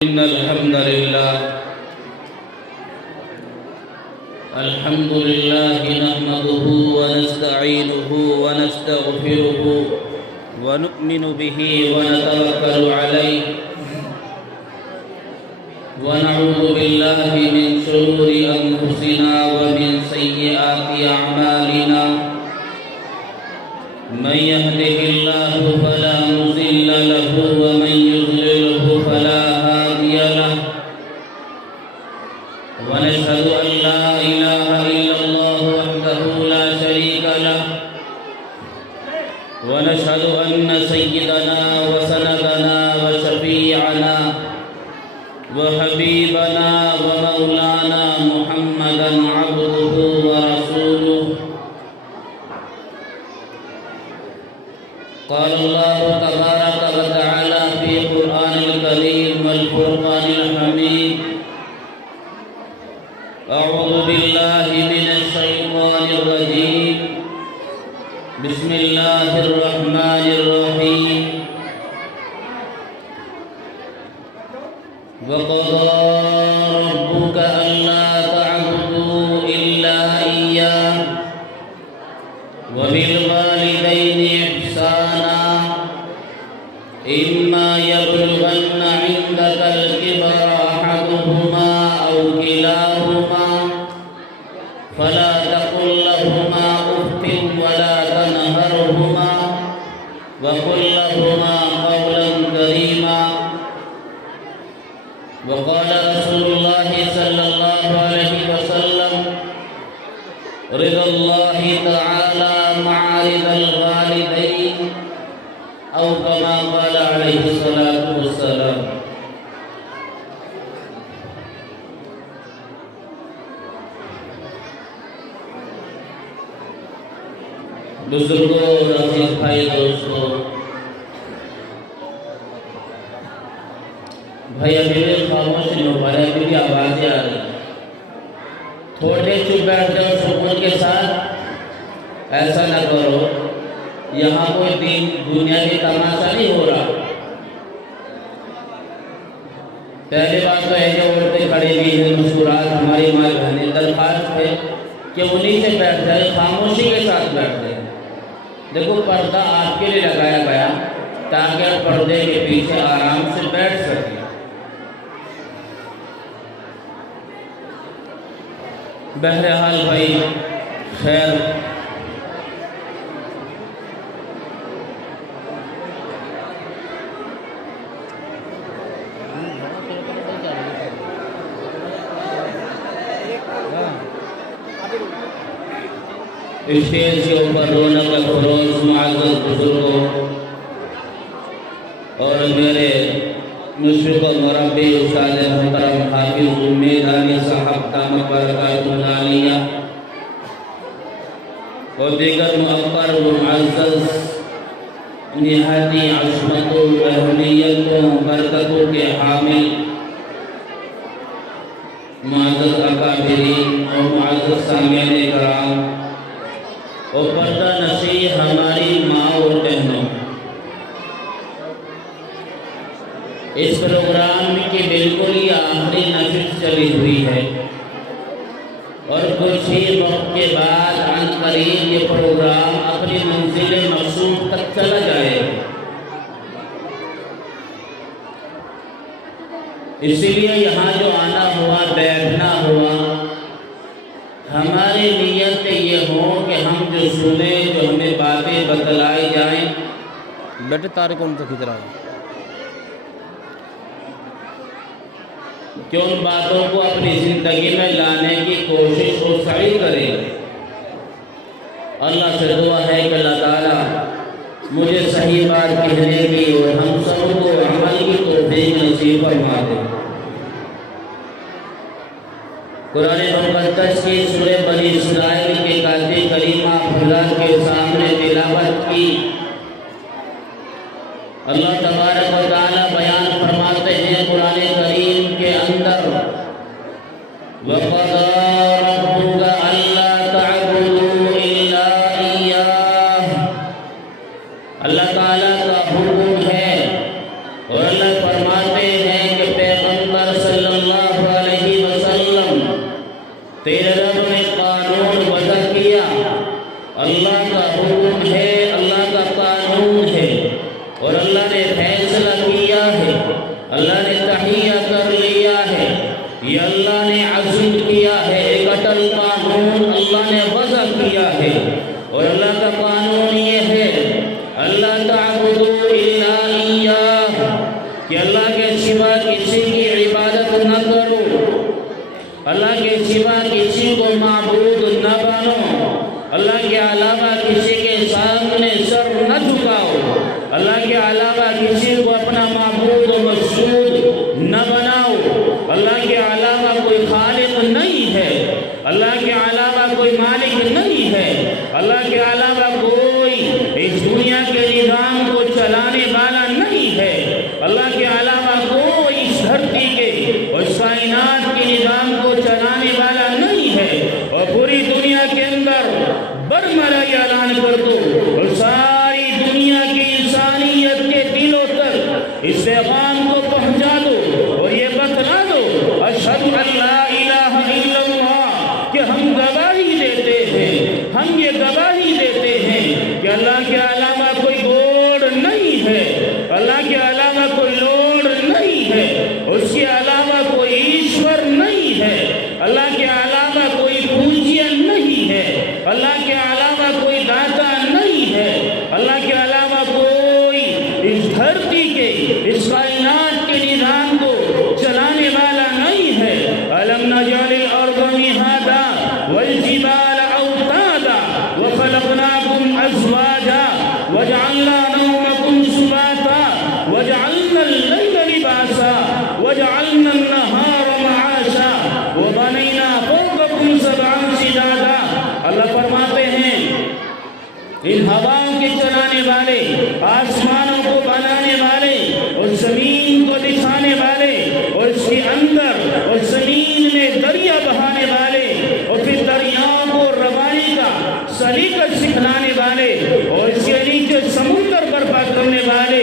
إن الحمد لله نحمده ونستعينه ونستغفره ونؤمن به ونتوكل عليه ونعوذ بالله من شرور أنفسنا ومن سيئات أعمالنا من يهده الله فلا مضل له ومن يضلله فلا هادي له ونشهد أن لا إله إلا الله وحده لا شريك له ونشهد أن سيدنا وسندنا وشفيعنا وحبيبنا ومولانا محمدا عبده ورسوله قال الله تبارك وتعالى في القرآن الكريم والفرقان الحميد أعوذ بالله من الشيطان الرجيم بسم الله الرحمن الرحيم وقضى ربك ألا تعبدوا إلا إياه وبالوالدين إحسانا إما يبلغن عندك الكبر أحدهما أو كلاهما فلا تقل لهما أف ولا تنهرهما وقل لهما قولا كريما وقال رسول الله صلى الله عليه وسلم رضا الله تعالى مع رضا الوالدين أو كما قال عليه الصلاة والسلام بزرگوں اور عزیز بھائی دوستوں بھائی ابھی بھی خاموش نہیں ہو پا رہے ابھی بھی آوازیں آ رہی تھوڑے چپ بیٹھ جاؤ سکون کے ساتھ ایسا نہ کرو یہاں کوئی دنیا کی تماشا نہیں ہو رہا پہلی بات تو ہے کہ عورتیں کھڑی ہوئی ہیں مسکرات ہماری ماں بہنیں درخواست ہے کہ انہیں سے بیٹھ جائے خاموشی کے ساتھ بیٹھ جائے دیکھو پردہ آپ کے لیے لگایا گیا تاکہ آپ پردے کے پیچھے آرام سے بیٹھ سکیں بہرحال بھائی خیر اسٹیج کے اوپر رونق افروز معزز بزرگوں اور میرے مشرق و مربی استاد محترم حافظ میدانی صاحب دامت برکاتہ العالیہ اور دیگر مؤقر و معزز نہایتی عظمت و اہمیت و برکتوں کے حامل معزز اکابرین اور معزز سامعین کرام اور پردہ نشین ہماری ماں اور بہنوں اس پروگرام کی بالکل ہی آخری نشست چلی ہوئی ہے اور کچھ ہی وقت کے بعد عن قریب یہ پروگرام اپنی منزل مقصود تک چلا جائے اسی لیے یہاں جو آنا ہوا بیٹھنا ہوا ہماری نیت یہ ہو کہ ہم جو سنیں جو ہمیں باتیں بتلائی جائیں بیٹے تارے کون سے کھینچ رہا ہے کہ ان باتوں کو اپنی زندگی میں لانے کی کوشش اور سعی کریں اللہ سے دعا ہے کہ اللہ تعالیٰ مجھے صحیح بات کہنے کی اور ہم سب کو عمل کی توفیق نصیب فرما دے قرآن مقدس کی سورہ بنی اسرائیل کے قاضی کریمہ فلان کے سامنے تلاوت کی اللہ تبارک و تعالیٰ بیان فرماتے ہیں قرآن کریم کے اندر وَقَضَى رَبُّكَ أَلَّا تَعْبُدُوا إِلَّا إِيَّاهُ اللہ تعالیٰ کا حکم ہے اور اللہ فرماتے ہیں کہ پیغمبر قانون ہے اور اللہ نے فیصلہ کیا ہے، اللہ نے تہیہ کر لیا ہے، یہ اللہ نے عزم کیا ہے، ایک اٹل قانون اللہ نے وضع کیا ہے۔ اور اللہ کا قانون یہ ہے اللہ تعبدوا الا ایاہ، کہ اللہ کے سوا کسی کی عبادت نہ کرو، اللہ کے سوا کسی کو معبود نہ بنو، اللہ کے علاوہ کسی کے سامنے سر نہ جھکاؤ، اللہ کے علاوہ کسی کو اپنا معبود و مسجود نہ بناؤ، اللہ کے علاوہ کوئی خالق نہیں ہے، اللہ کے علاوہ کوئی مالک نہیں ہے، اللہ کے علاوہ کوئی اس دنیا کے نظام کو چلانے والا نہیں ہے، اللہ کے علاوہ کوئی اس دھرتی کے اور اس کائنات کے نظام کو چلانے والا نہیں ہے۔ اور پوری دنیا کے اندر برملائی اعلان کر دو اور ساری دنیا کی انسانیت کے دلوں تک اس پیغام کو پہنچا دو اور یہ بتلا دو اشہد ان لا الہ الا اللہ، کہ ہم گواہی دیتے ہیں، ہم یہ گواہی دیتے ہیں کہ اللہ کے علاوہ کوئی گوڑ نہیں ہے، اللہ کے علاوہ کوئی لوڑ نہیں ہے، اس کے علاوہ کوئی ایشور نہیں ہے، اللہ کے علاوہ کوئی پوجین نہیں ہے، اللہ کے علاوہ کوئی داتا نہیں ہے، اللہ کے علاوہ کوئی اس دھرتی کے اس کائنات کے نظام کو چلانے والا نہیں ہے۔ أَلَمْ نَجْعَلِ الْأَرْضَ مِهَادًا وَالْجِبَالَ أَوْتَادًا وَخَلَقْنَاكُمْ أَزْوَاجًا وَجَعَلْنَا نَوْمَكُمْ سُبَاتًا وَجَعَلْنَا اللَّيْلَ لِبَاسًا وَجَعَلْنَا النَّهَارَ مَعَاشًا وَبَنَيْنَا فَوْقَكُمْ سَبْعًا شِدَادًا۔ اللہ فرماتے ہیں ان ہواؤں کے چلانے والے، آسمانوں کو بنانے والے اور زمین کو دکھانے والے اور اس کے اندر اور زمین میں دریا بہانے والے اور پھر دریاؤں کو روانی کا سلیقہ سکھلانے والے اور اس کے نیچے سمندر برپا کرنے والے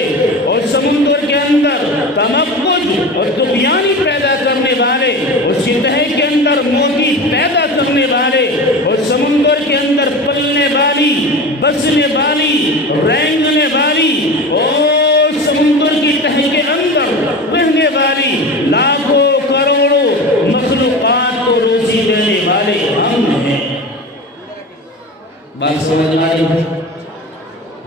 اور سمندر کے اندر تمکن اور طغیانی پیدا کرنے والے، اس کی تہہ کے اندر موتی پیدا کرنے والے اور سمندر کے اندر پلنے والی، بسنے والی، رینگنے والی اور سمندر کی تہہ کے اندر رہنے والی لاکھوں کروڑوں مخلوقات کو روزی دینے والے ہم ہیں۔ بات سمجھ آئی ہے؟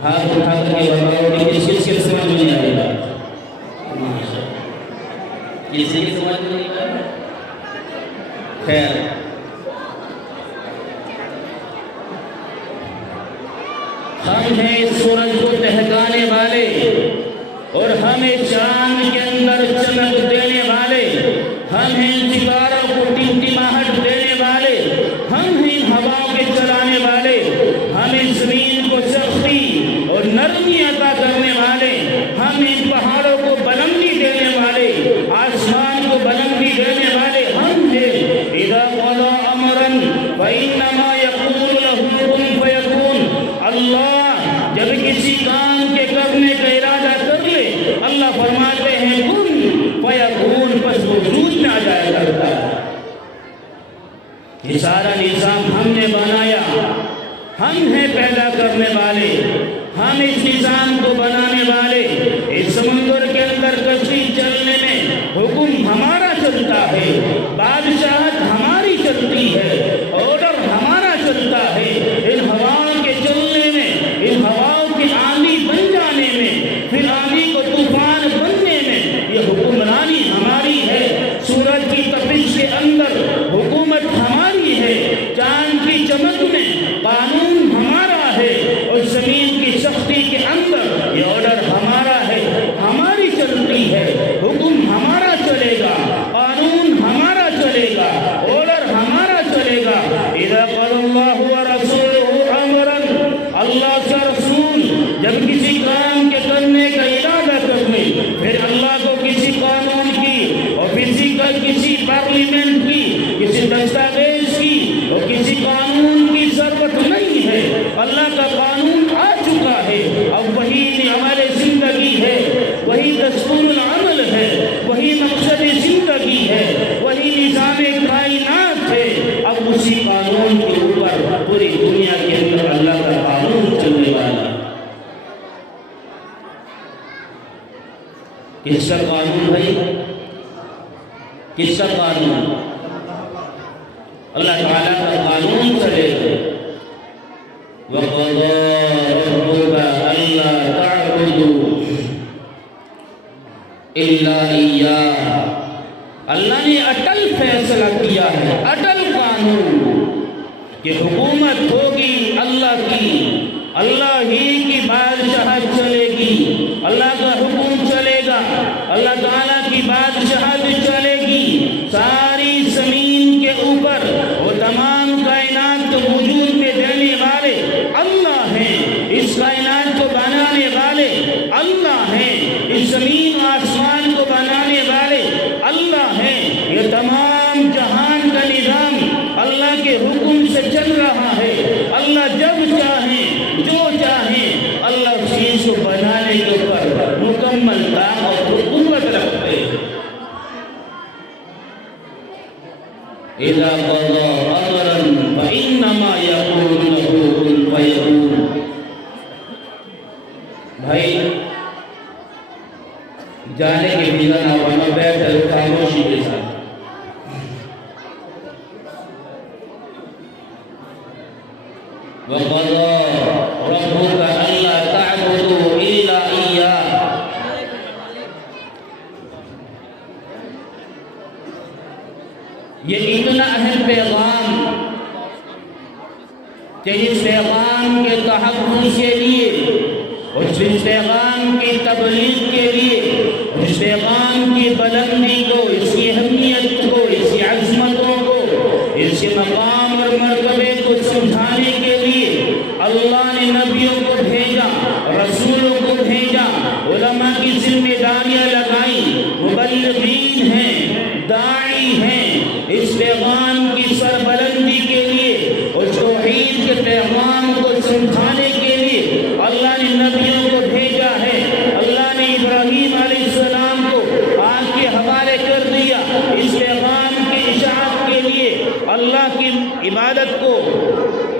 ہاتھ اٹھا کر کے بتاؤ کہ کس کس کے سمجھ میں نہیں آئے گا؟ کسی کی سمجھ میں نہیں آئے گا؟ خیر، ہم ہیں سورج کو دہکانے والے اور ہمیں چاند کے اندر چمک دینے والے، ہم ہیں ستاروں کو ٹمٹماہٹ دینے والے، ہم ہیں ہواؤں کے چلانے والے، ہمیں زمین کو سختی اور نرمی عطا کرنے والے، ہم ان پہاڑوں کو بلندی دینے والے، آسمان کو بلندی دینے والے ہم ہیں۔ اذا قضى امرا فانما يقول له كن فيكون، اللہ جب کسی کام کے کرنے کا ارادہ کر لے اللہ فرماتے ہیں کن فیکون، بس وجود میں آ جایا کرتا ہے۔ یہ سارا نظام ہم نے بنایا، ہم ہیں پیدا کرنے والے، ہم اس نظام کو بنانے والے۔ اس سمندر کے اندر کشتی چلنے میں حکم ہمارا چلتا ہے، بادشاہت ہماری چلتی ہے، آرڈر ہمارا چلتا ہے۔ ان ہواؤں کے چلنے میں، ان ہواؤں کی آندھی بن جانے میں، پھر آندھی کو طوفان بننے میں یہ حکمرانی ہماری ہے۔ سورج کی تپش کے اندر حکومت ہماری ہے، چاند کی چمک میں قانون ہمارا ہے اور زمین کی سختی کے اندر یہ آرڈر ہمارا ہے، ہماری چلتی ہے، حکم ہمارا چلے گا، قانون ہمارا چلے گا، آرڈر ہمارا چلے گا۔ اذا قضى اللہ ورسولہ امرا، اللہ کا رسول جب کسی کام کے کرنے کا ارادہ کر لے، پھر اللہ کو کسی قانون کی اور کسی پارلیمنٹ کی، کسی دستاویز کی اور کسی قانون کی ضرورت نہیں ہے۔ اللہ کا قانون آ چکا ہے، اب وہی عمل زندگی ہے، وہی دستور العمل ہے، وہی مقصد زندگی ہے، وہی نظام کائنات ہے۔ اب اسی قانون کے اوپر پوری دنیا کے اندر اللہ کا قانون چلنے والا۔ کس کا قانون بھائی؟ کس کا قانون؟ اللہ تعالیٰ کا قانون چلے گا۔ وَقَضَى رَبُّكَ أَلَّا تَعْبُدُوا إِلَّا إِيَّاهُ، اللہ نے اٹل فیصلہ کیا ہے، اٹل قانون کہ حکومت ہوگی اللہ کی، اللہ ہی کی بادشاہت چلے گی، اللہ کا حکم چلے گا، اللہ تعالیٰ کی بادشاہت چلے گی ساری زمین کے اوپر۔ وہ تمام کائنات کو وجود میں دینے والے اللہ ہیں، اس کائنات کو بنانے والے اللہ ہیں، اس زمین آسمان کو بنانے والے اللہ ہیں۔ یہ تمام جہان کا نظام اللہ کے حکم سے چل رہا ہے۔ اللہ جب چاہیں جو چاہیں اللہ اس چیز کو بنانے کے اوپر مکمل طاقت اور قوت رکھتے ہیں۔ اذا قضى امرا فانما يقول له كن فيكون۔ بھائی جانے کے ویزا نہ بنا، بیٹھ کر خاموشی کے ساتھ وَقَضَى رَبُّكَ أَلَّا تَعْبُدُوا إِلَّا إِيَّاهُ۔ یہ اتنا اہم پیغام کہ اس پیغام کے تحفظ کے لیے، اس پیغام کی تبلیغ کے لیے، اس پیغام کی بلندی کو، اس کی اہمیت کو، اس کی عظمتوں کو، اس کے مقام اور مرتبے کو سمجھانے کے لیے اللہ نے نبیوں کو بھیجا، رسولوں کو بھیجا، علماء کی ذمہ داریاں لگائیں، مبلغین ہیں، داعی ہیں۔ اس پیغام کی سربلندی کے لیے، اس توحید کے پیغام کو سمجھانے کے لیے اللہ نے نبیوں کو بھیجا ہے۔ اللہ نے ابراہیم علیہ السلام کو آگ کے حوالے کر دیا اس پیغام کی اشاعت کے لیے، اللہ کی عبادت کو،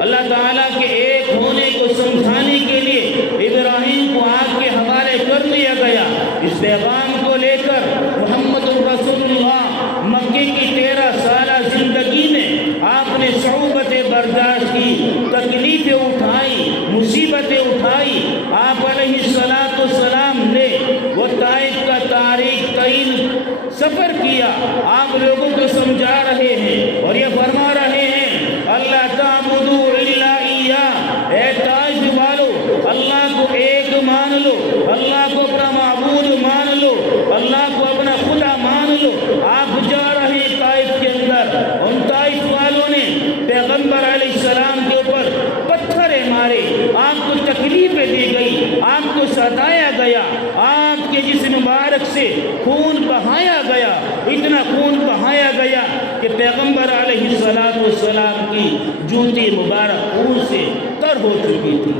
اللہ تعالیٰ کے ایک ہونے کو سمجھانے کے لیے ابراہیم کو آگ کے حوالے کر دیا گیا۔ اس پیغام کو لے کر محمد رسول اللہ مکے کی 13 سالہ زندگی میں آپ نے صعوبتیں برداشت کی، تکلیفیں اٹھائی، مصیبتیں اٹھائی۔ آپ علیہ السلام نے وہ طائف کا تاریخ ترین سفر کیا، آپ لوگوں کو سمجھا رہے ہیں اور یہ فرما رہے ہیں اللہ تعبدوا الا اياه، اے طائف والو اللہ کو ایک مان لو، اللہ کو اپنا معبود مان لو، اللہ کو اپنا خدا مان لو۔ آپ جا رہے ہیں طائف کے اندر، ان طائف والوں نے پیغمبر علیہ السلام کے اوپر پتھرے مارے، آپ کو تکلیفیں دی گئی، آپ کو ستایا گیا، آپ کے جسم مبارک سے خون بہایا گیا، اتنا خون بہایا گیا کہ پیغمبر علیہ السلام کی جوتی مبارک خون سے تر ہو چکی تھی۔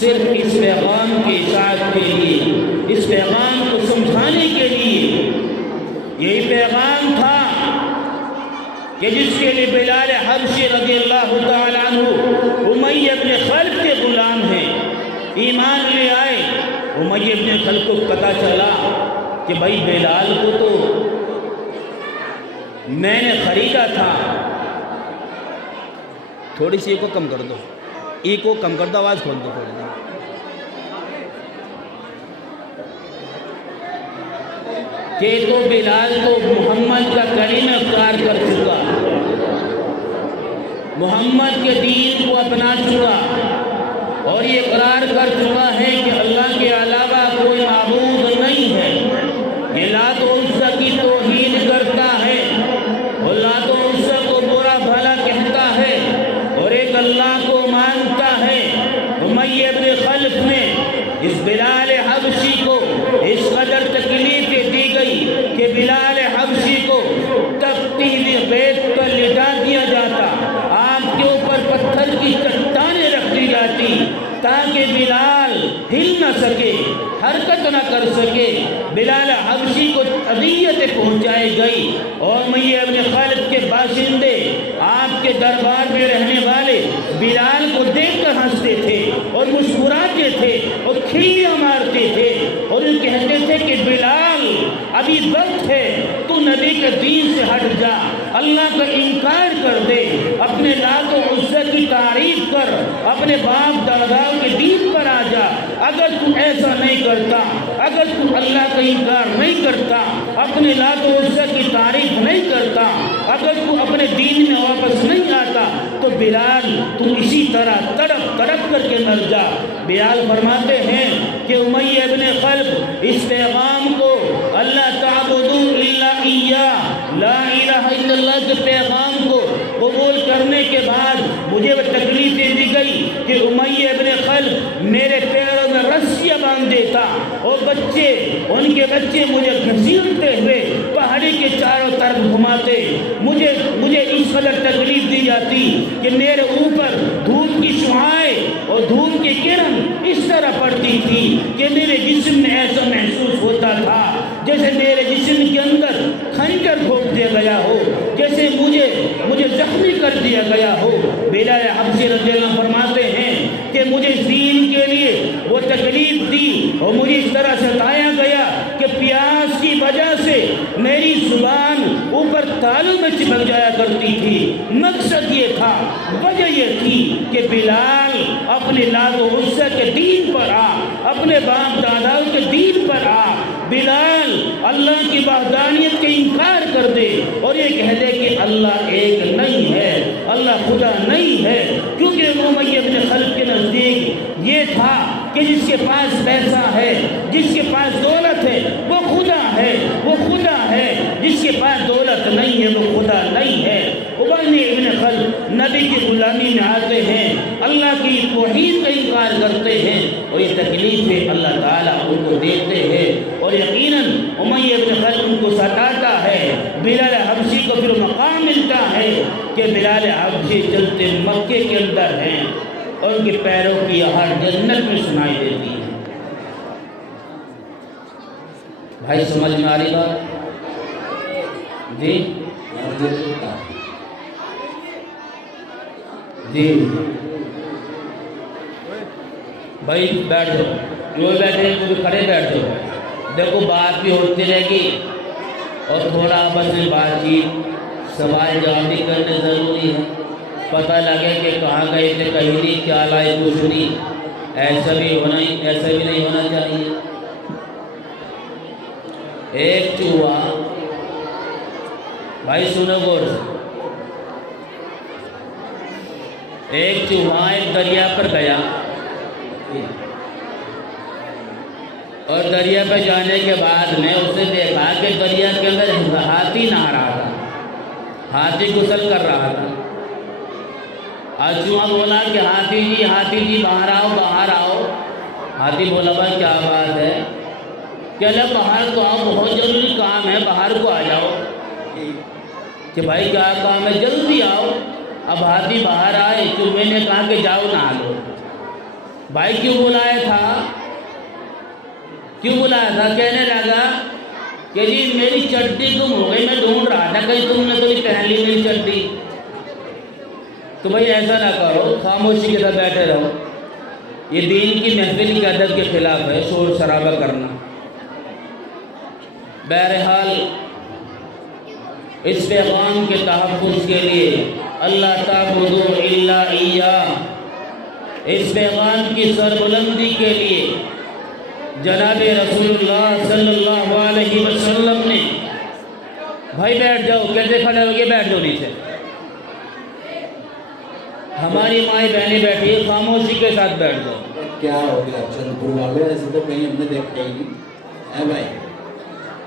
صرف اس پیغام کی اطاعت کے لیے، اس پیغام کو سمجھانے کے لیے، یہی پیغام تھا کہ جس کے لیے بلال حبشی رضی اللہ تعالیٰ عنہ امیہ بن خلف کے غلام ہیں، ایمان لے آئے۔ امیہ بن خلف کو پتہ چلا کہ بھائی بلال کو تو میں نے خریدا تھا، تھوڑی سی کو کم کر دو، ای کو کم کر دو، آواز کھول دو تھوڑی سی۔ کہ تو بلال تو محمد کا کلمہ اقرار کر چکا، محمد کے دین کو اپنا چکا اور یہ اقرار کر چکا ہے کہ اللہ کے علاوہ کوئی معبود نہیں ہے، یہ لات و عزا کی توہین کرتا ہے اور لات و عزا کو برا بھلا کہتا ہے اور ایک اللہ کو مانتا ہے۔ امیہ بن خلف نے اس بلال حبشی کو اس قدر تکلیفیں دی گئی کہ بلال حبشی کو تختی ریت پر لٹا دیا جاتا، آپ کے اوپر پتھر کی چٹانیں رکھ دی جاتی تاکہ بلال ہل نہ سکے، حرکت نہ کر سکے۔ بلال حبشی کو اذیتیں پہنچائی گئی اور امیہ بن خلف کے باشندے، آپ کے دربار میں رہنے والے بلال کو دیکھ کر ہنستے تھے اور مسکراتے تھے اور کھیلیاں مارتے تھے اور یہ کہتے تھے کہ بلال ابھی وقت ہے، تو نبی کے دین سے ہٹ جا، اللہ کا انکار کر دے، اپنے لات و عزا کی تعریف کر، اپنے باپ دادا کے دین پر آ جا۔ اگر تو ایسا نہیں کرتا، اگر تو اللہ کا انکار نہیں کرتا، اپنے لات و عزا کی تعریف نہیں کرتا، اگر تو اپنے دین میں واپس نہیں آتا تو بلال تو اسی طرح تڑپ تڑپ کر کے مر جا۔ بلال فرماتے ہیں کہ امیہ ابن خلف اس پیغام کو اللہ تعبدوا الا ایاہ، لا الہ الا اللہ کے پیغام کو قبول کرنے کے بعد مجھے وہ تکلیف دے دی گئی کہ امیہ ابن خلف میرے پیروں میں رسیاں باندھ دیتا اور بچے، ان کے بچے مجھے گھسیٹتے ہوئے پہاڑی کے چاروں طرف گھماتے، مجھے اس قدر تکلیف دی جاتی کہ میرے اوپر دھوپ کی شعاعیں اور دھوپ کی کرن اس طرح پڑتی تھی کہ میرے جسم میں ایسا محسوس ہوتا تھا جیسے میرے جسم کے اندر خنجر گھونپ دیا گیا ہو، جیسے مجھے زخمی کر دیا گیا ہو۔ بلال حبشی رضی اللہ عنہ فرماتے ہیں کہ مجھے دین کے لیے وہ تکلیف دی اور مجھے اس طرح ستایا گیا کہ پیاس کی وجہ سے میری زبان اوپر تالوں میں چپک جایا کرتی تھی۔ مقصد یہ تھا، وجہ یہ تھی کہ بلال اپنے لات و عزا کے دین پر آ، اپنے باپ دادا کے دین پر آ، بلال اللہ کی وحدانیت کے انکار کر دے اور یہ کہہ دے کہ اللہ ایک نہیں ہے، اللہ خدا نہیں ہے، کیونکہ امیہ ابن خلف کے نزدیک یہ تھا کہ جس کے پاس پیسہ ہے، جس کے پاس دولت ہے وہ خدا ہے، وہ خدا ہے، جس کے پاس دولت نہیں ہے وہ خدا نہیں ہے۔ امیہ ابن خلف نبی کی غلامی میں آتے ہیں، اللہ کی توحید کا انکار کرتے ہیں اور یہ تکلیفیں اللہ تعالیٰ ان کو دیتے ہیں اور یقیناً امیہ ابن خلف ان کو ستاتا ہے۔ بلال حبشی کو پھر مقام ملتا ہے کہ بلال حبشی چلتے مکے کے اندر ہیں اور ان کے پیروں کی آہٹ جنت میں سنائی دیتی ہے۔ بھائی سمجھ میں آ رہی بات؟ جی جی بھائی بیٹھ جاؤ، جو بیٹھے تو کھڑے بیٹھ جاؤ، دیکھو بات بھی ہوتی رہے گی اور تھوڑا آپس میں بات چیت سوال جواب بھی کرنے ضروری ہے، پتہ لگے کہ کہاں گئے تھے کہیں نہیں، کیا لائے کچھ نہیں، ایسا بھی نہیں ہونا چاہیے۔ ایک چوہا، بھائی سنو غور سے، ایک چوہا ایک دریا پر گیا اور دریا پہ جانے کے بعد میں اس نے دیکھا کہ دریا کے اندر ہاتھی نہا رہا تھا، ہاتھی غسل کر رہا تھا۔ اور چوہا بولا کہ ہاتھی جی باہر آؤ باہر آؤ۔ ہاتھی بولا بھائی کیا بات ہے؟ کہ اللہ باہر تو آؤ، بہت ضروری کام ہے، باہر کو آ جاؤ۔ کہ بھائی کیا کام ہے؟ جلدی آؤ۔ اب ہاتھی باہر آئے، چوہے نے کہا کہ جاؤ نہا لو۔ بھائی کیوں بلایا تھا؟ کہنے لگا کہ جی میری چڈی گم ہو گئی، میں ڈھونڈ رہا تھا کہیں تم نے تو نہیں پہن لی میری چڈی۔ تو بھائی ایسا نہ کرو، خاموشی کے ساتھ بیٹھے رہو، یہ دین کی محفل کے ادب کے خلاف ہے شور شرابہ کرنا۔ بہرحال اس پیغام کے تحفظ کے لیے اللہ تعبدوا الا ایاہ، اس پیغام کی سربلندی کے لیے جناب رسول اللہ صلی اللہ علیہ وسلم نے، بھائی بیٹھ جاؤ، کیسے کھڑے ہو گئے؟ بیٹھ جاؤ نیچے، ہماری مائیں بہنیں بیٹھی ہے، خاموشی کے ساتھ بیٹھ جاؤ۔ کیا ہو گیا چند پور والے؟ ایسے تو کہیں ہم نے دیکھا ہی نہیں ہے بھائی،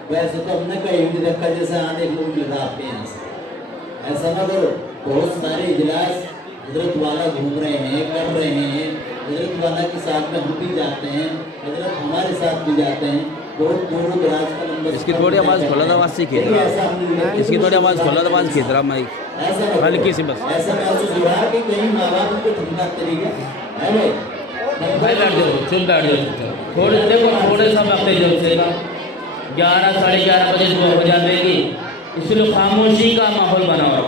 ویسے تو ہم نے کہیں بھی دیکھا جیسے آنے لوگ ملا آپ کے یہاں سے۔ ایسا نہ کرو، بہت سارے اجلاس حضرت والا گھوم رہے ہیں، کر رہے ہیں، حضرت والا کے ساتھ میں ہم بھی جاتے ہیں، حضرت ہمارے ساتھ بھی جاتے ہیں، بہت دور دراز کا نمبر۔ اس کی تھوڑی آواز کھولا آواز سے کھیت رہا، اس کی تھوڑی آواز کھولا آواز کھیت رہا مائک ہلکی سی بس۔ ایسا محسوس ہو رہا کہ کہیں ماں باپ کو دھمکاتے نہیں ہے بھائی۔ بھائی بیٹھ جاؤ، چل بیٹھ جاؤ، تھوڑے دیکھو تھوڑے سا وقت جب سے 11 ساڑھے 11 بجے دعا ہو جائے گی، اس لیے خاموشی کا ماحول بنا ہوا۔